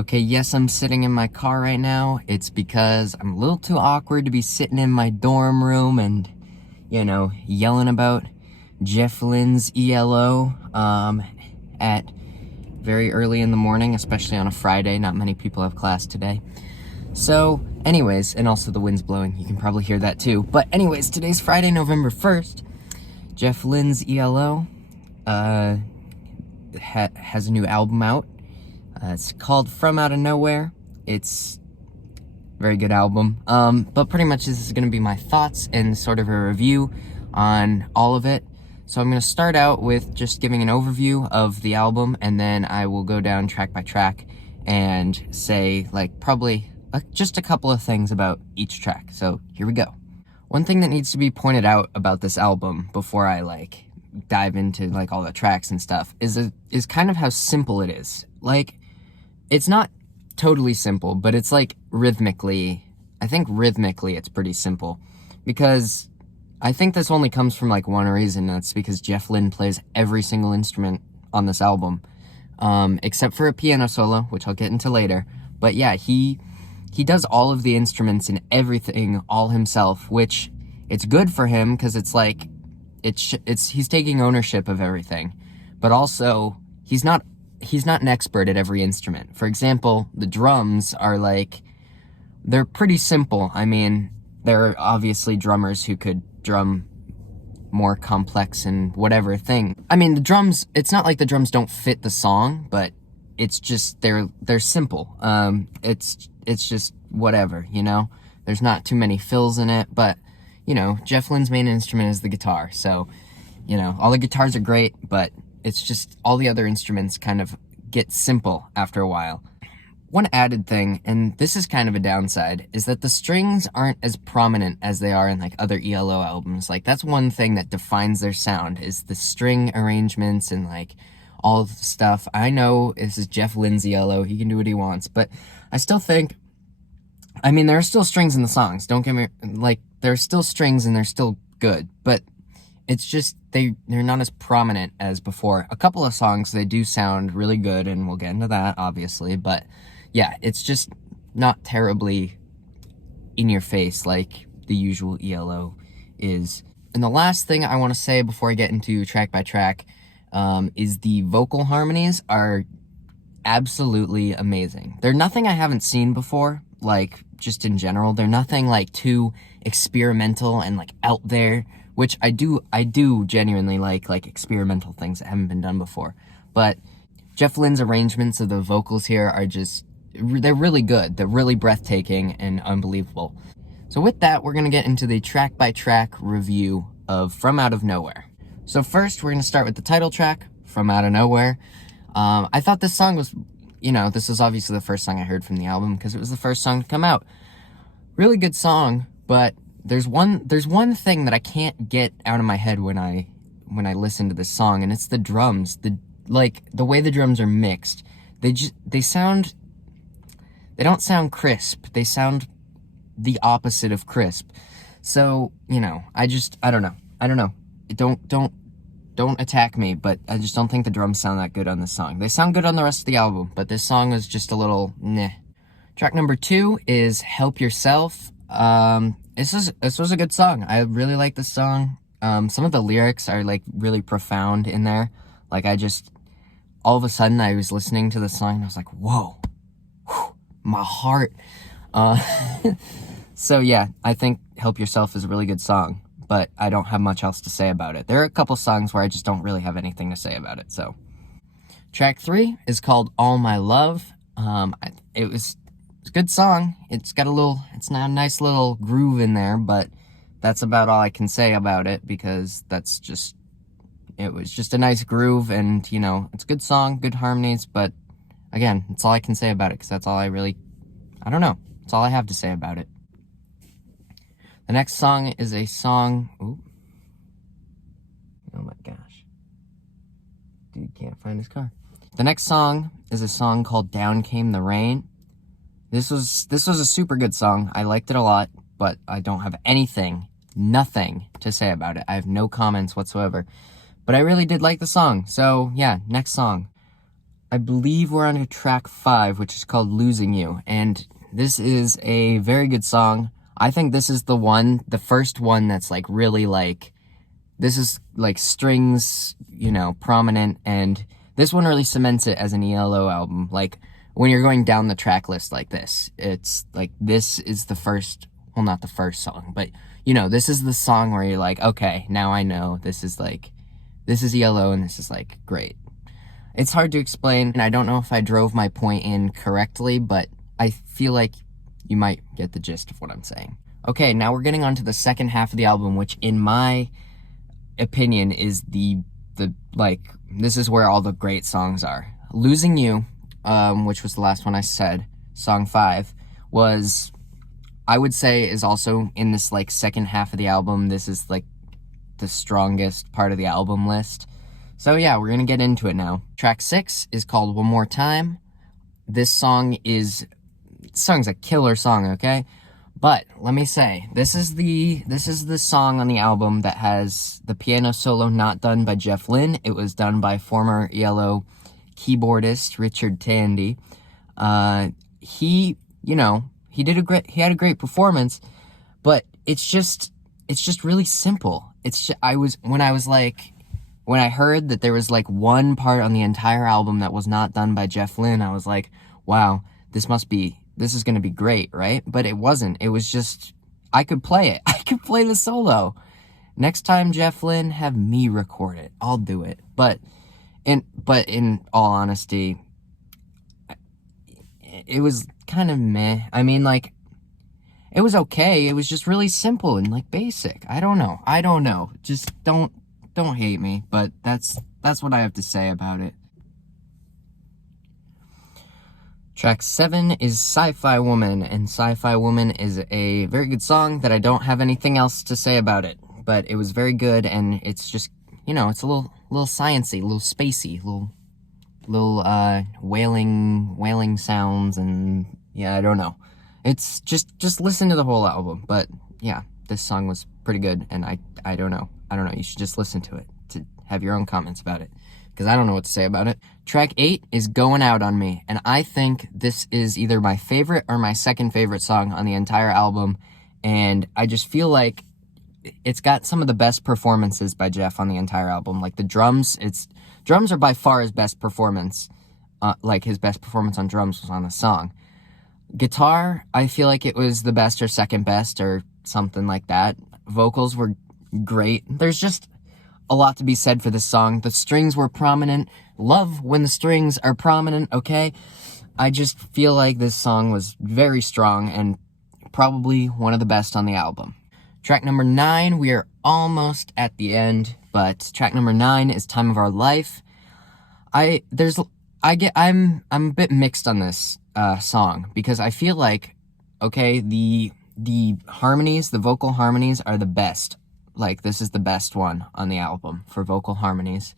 Okay, yes, I'm sitting in my car right now. It's because I'm a little too awkward to be sitting in my dorm room and, yelling about Jeff Lynne's ELO, at very early in the morning, especially on a Friday. Not many people have class today. So, anyways, and also the wind's blowing. You can probably hear that too. But anyways, today's Friday, November 1st. Jeff Lynne's ELO, has a new album out. It's called From Out of Nowhere. It's a very good album. But pretty much this is going to be my thoughts and sort of a review on all of it. So I'm going to start out with just giving an overview of the album, and then I will go down track by track and say, probably just a couple of things about each track. So here we go. One thing that needs to be pointed out about this album before I, dive into, all the tracks and stuff is kind of how simple it is. It's not totally simple, but it's rhythmically, I think rhythmically it's pretty simple, because I think this only comes from one reason. That's because Jeff Lynne plays every single instrument on this album, except for a piano solo, which I'll get into later. But yeah, he does all of the instruments and everything all himself, which it's good for him because he's taking ownership of everything, but also he's not an expert at every instrument. For example, the drums are they're pretty simple. I mean, there are obviously drummers who could drum more complex and whatever thing. I mean, the drums, it's not like the drums don't fit the song, but it's just, they're simple. It's just whatever, There's not too many fills in it, but, Jeff Lynne's main instrument is the guitar. So, all the guitars are great, but it's just all the other instruments kind of get simple after a while. One added thing, and this is kind of a downside, is that the strings aren't as prominent as they are in other ELO albums. That's one thing that defines their sound, is the string arrangements and all of the stuff. I know this is Jeff Lynne's ELO, he can do what he wants, but I still think, there are still strings in the songs, don't get me, there are still strings and they're still good, but it's just, they're not as prominent as before. A couple of songs, they do sound really good, and we'll get into that, obviously, but yeah, it's just not terribly in your face like the usual ELO is. And the last thing I want to say before I get into track by track is the vocal harmonies are absolutely amazing. They're nothing I haven't seen before, just in general. They're nothing too experimental and out there, which I do genuinely like experimental things that haven't been done before. But Jeff Lynne's arrangements of the vocals here are they're really good. They're really breathtaking and unbelievable. So with that, we're going to get into the track by track review of From Out of Nowhere. So first, we're going to start with the title track, From Out of Nowhere. I thought this song was, this is obviously the first song I heard from the album because it was the first song to come out. Really good song, but there's one thing that I can't get out of my head when I listen to this song, and it's the drums. The way the drums are mixed. They don't sound crisp. They sound the opposite of crisp. So, I don't know. Don't attack me, but I just don't think the drums sound that good on this song. They sound good on the rest of the album, but this song is just a little meh. Track number 2 is Help Yourself. This was a good song. I really like this song. Some of the lyrics are really profound in there. All of a sudden I was listening to the song and I was like, whoa, whew, my heart. So yeah, I think Help Yourself is a really good song, but I don't have much else to say about it. There are a couple songs where I just don't really have anything to say about it, so. Track 3 is called All My Love. It's a good song. It's not a nice little groove in there, but that's about all I can say about it, because it was just a nice groove, and, it's a good song, good harmonies, but again, that's all I can say about it, because that's all I don't know. That's all I have to say about it. The next song is a song, oh my gosh. Dude can't find his car. The next song is a song called Down Came the Rain. This was a super good song. I liked it a lot, but I don't have nothing to say about it. I have no comments whatsoever. But I really did like the song. So, yeah, next song. I believe we're on to track 5, which is called Losing You, and this is a very good song. I think this is the first one that's like really like, this is like strings, prominent, and this one really cements it as an ELO album. Like, when you're going down the track list like this, it's like, this is the first, well, not the first song, but, this is the song where you're like, okay, now I know this is ELO, and this is like, great. It's hard to explain, and I don't know if I drove my point in correctly, but I feel like you might get the gist of what I'm saying. Okay, now we're getting on to the second half of the album, which in my opinion is this is where all the great songs are. Losing You, which was the last one I said, song 5, was, I would say, is also in this like second half of the album. This is like the strongest part of the album list. So yeah, we're gonna get into it now. Track 6 is called One More Time. This song's a killer song, okay? But let me say, this is the song on the album that has the piano solo not done by Jeff Lynne. It was done by former ELO keyboardist Richard Tandy. He had a great performance, but it's just really simple. When I heard that there was like one part on the entire album that was not done by Jeff Lynne, I was like, wow, this is going to be great, right? But it wasn't. It was just, I could play it. I could play the solo. Next time, Jeff Lynne, have me record it. I'll do it. But in all honesty, it was kind of meh. I mean, like, it was okay. It was just really simple and like basic. I don't know. Just don't hate me, but that's what I have to say about it. Track 7 is Sci-Fi Woman, and Sci-Fi Woman is a very good song that I don't have anything else to say about it, but it was very good, and it's just, it's a little sciencey, a little spacey, little wailing sounds, and yeah, I don't know. It's just listen to the whole album, but yeah, this song was pretty good, and I don't know. You should just listen to it to have your own comments about it, because I don't know what to say about it. Track 8 is Goin Out On Me, and I think this is either my favorite or my second favorite song on the entire album, and I just feel like it's got some of the best performances by Jeff on the entire album. Like the drums are by far his best performance. Like his best performance on drums was on the song. Guitar, I feel like it was the best or second best or something like that. Vocals were great. There's just a lot to be said for this song. The strings were prominent. Love when the strings are prominent, okay? I just feel like this song was very strong and probably one of the best on the album. Track number 9, we are almost at the end, but track number 9 is Time of Our Life. I'm a bit mixed on this song, because I feel like, okay, the harmonies, the vocal harmonies are the best. Like, this is the best one on the album for vocal harmonies.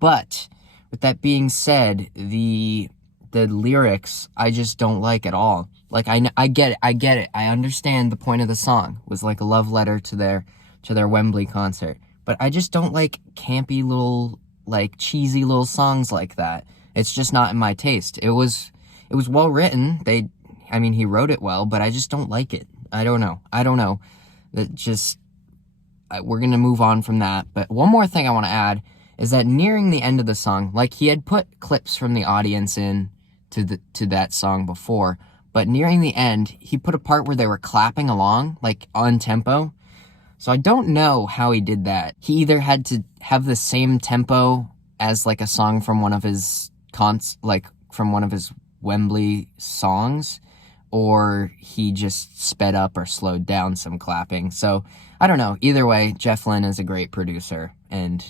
But with that being said, the lyrics I just don't like at all. Like, I get it. I understand the point of the song was like a love letter to their Wembley concert. But I just don't like campy little, like, cheesy little songs like that. It's just not in my taste. It was well written. He wrote it well, but I just don't like it. I don't know. We're gonna move on from that. But one more thing I want to add is that nearing the end of the song, like, he had put clips from the audience in to that song before, but nearing the end, he put a part where they were clapping along, like, on tempo. So I don't know how he did that. He either had to have the same tempo as, like, a song from one of his from one of his Wembley songs, or he just sped up or slowed down some clapping. So I don't know. Either way, Jeff Lynne is a great producer, and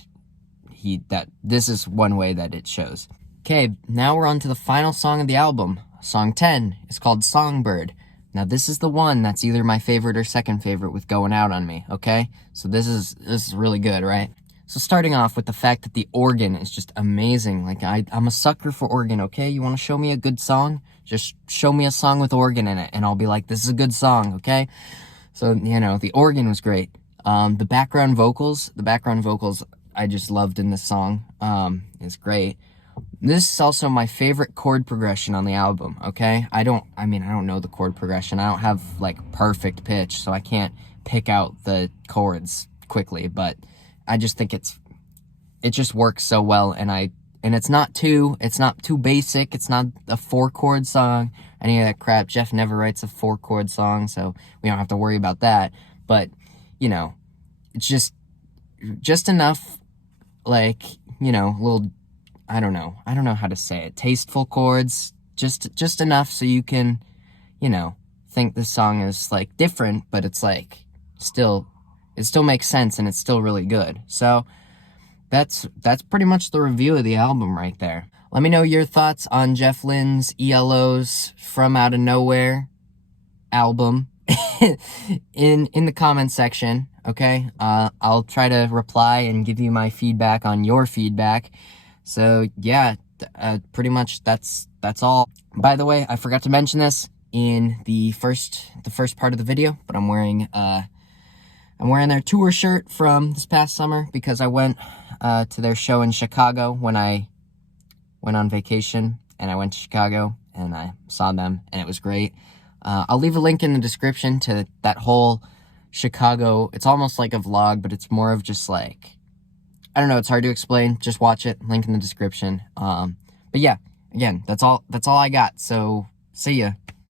this is one way that it shows. Okay, now we're on to the final song of the album. Song 10 is called Songbird. Now, this is the one that's either my favorite or second favorite with Goin Out On Me, okay? So this is really good, right? So starting off with the fact that the organ is just amazing. Like, I'm a sucker for organ, okay? You want to show me a good song? Just show me a song with organ in it, and I'll be like, this is a good song, okay? So, the organ was great. The background vocals I just loved in this song. It's great. This is also my favorite chord progression on the album, okay? I don't know the chord progression. I don't have, like, perfect pitch, so I can't pick out the chords quickly, but I just think it just works so well, and it's not too basic. It's not a 4-chord song, any of that crap. Jeff never writes a 4-chord song, so we don't have to worry about that. But, you know, it's just enough, like, you know, little, I don't know how to say it, tasteful chords, just enough so you can, you know, think this song is, like, different, but it's, like, it still makes sense, and it's still really good. So that's pretty much the review of the album right there. Let me know your thoughts on Jeff Lynne's ELO's From Out of Nowhere album in the comment section, okay? I'll try to reply and give you my feedback on your feedback. So yeah, pretty much that's all. By the way, I forgot to mention this in the first part of the video, but I'm wearing their tour shirt from this past summer because I went to their show in Chicago when I went on vacation, and I went to Chicago and I saw them, and it was great. I'll leave a link in the description to that whole Chicago. It's almost like a vlog, but it's more of just like, I don't know, it's hard to explain. Just watch it, link in the description. But yeah, again, that's all I got. So see ya.